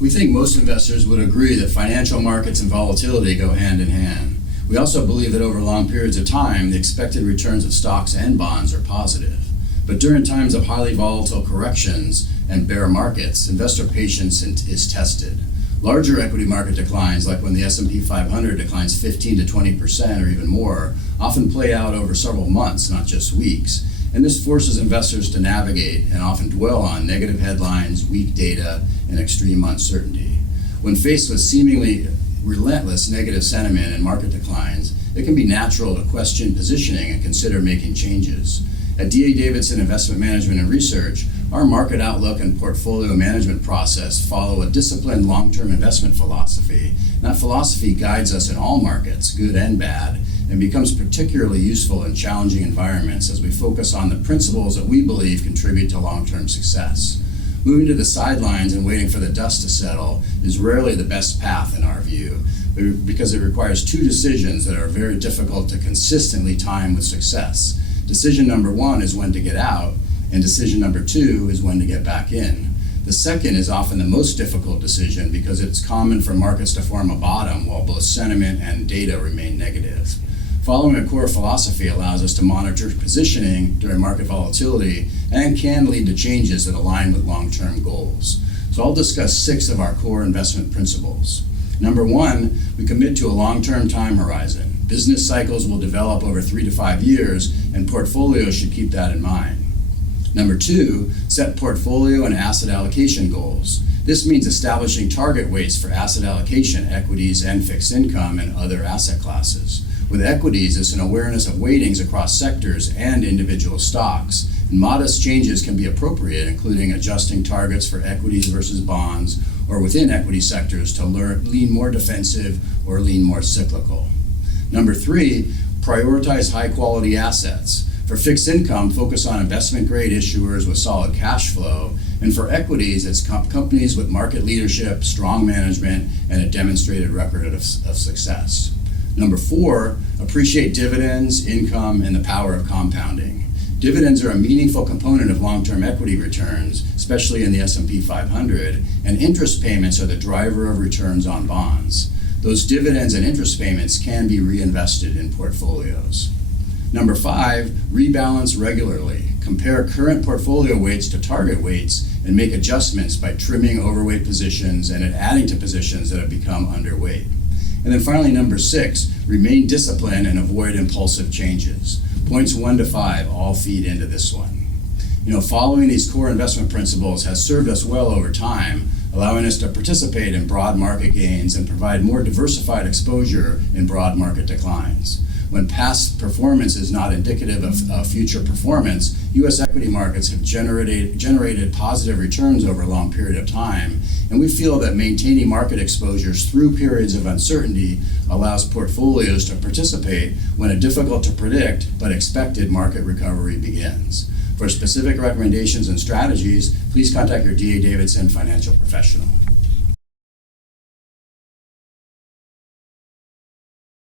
We think most investors would agree that financial markets and volatility go hand in hand. We also believe that over long periods of time, the expected returns of stocks and bonds are positive. But during times of highly volatile corrections and bear markets, investor patience is tested. Larger equity market declines, like when the S&P 500 declines 15 to 20% or even more, often play out over several months, not just weeks. And this forces investors to navigate and often dwell on negative headlines, weak data, and extreme uncertainty. When faced with seemingly relentless negative sentiment and market declines, it can be natural to question positioning and consider making changes. At D.A. Davidson Investment Management and Research, our market outlook and portfolio management process follow a disciplined long-term investment philosophy. That philosophy guides us in all markets, good and bad, and becomes particularly useful in challenging environments as we focus on the principles that we believe contribute to long-term success. Moving to the sidelines and waiting for the dust to settle is rarely the best path in our view, because it requires two decisions that are very difficult to consistently time with success. Decision number one is when to get out, and decision number two is when to get back in. The second is often the most difficult decision because it's common for markets to form a bottom while both sentiment and data remain negative. Following a core philosophy allows us to monitor positioning during market volatility and can lead to changes that align with long-term goals. So I'll discuss 6 of our core investment principles. Number 1, we commit to a long-term time horizon. Business cycles will develop over 3 to 5 years, and portfolios should keep that in mind. Number 2, set portfolio and asset allocation goals. This means establishing target weights for asset allocation, equities and fixed income, and other asset classes. With equities, it's an awareness of weightings across sectors and individual stocks. And modest changes can be appropriate, including adjusting targets for equities versus bonds, or within equity sectors to lean more defensive or lean more cyclical. Number 3, prioritize high-quality assets. For fixed income, focus on investment-grade issuers with solid cash flow. And for equities, it's companies with market leadership, strong management, and a demonstrated record of success. Number 4, appreciate dividends, income, and the power of compounding. Dividends are a meaningful component of long-term equity returns, especially in the S&P 500, and interest payments are the driver of returns on bonds. Those dividends and interest payments can be reinvested in portfolios. Number 5, rebalance regularly. Compare current portfolio weights to target weights and make adjustments by trimming overweight positions and adding to positions that have become underweight. And then finally, number 6, remain disciplined and avoid impulsive changes. Points 1 to 5 all feed into this one. Following these core investment principles has served us well over time, allowing us to participate in broad market gains and provide more diversified exposure in broad market declines. When past performance is not indicative of future performance, U.S. equity markets have generated positive returns over a long period of time, and we feel that maintaining market exposures through periods of uncertainty allows portfolios to participate when a difficult to predict but expected market recovery begins. For specific recommendations and strategies, please contact your D.A. Davidson financial professional.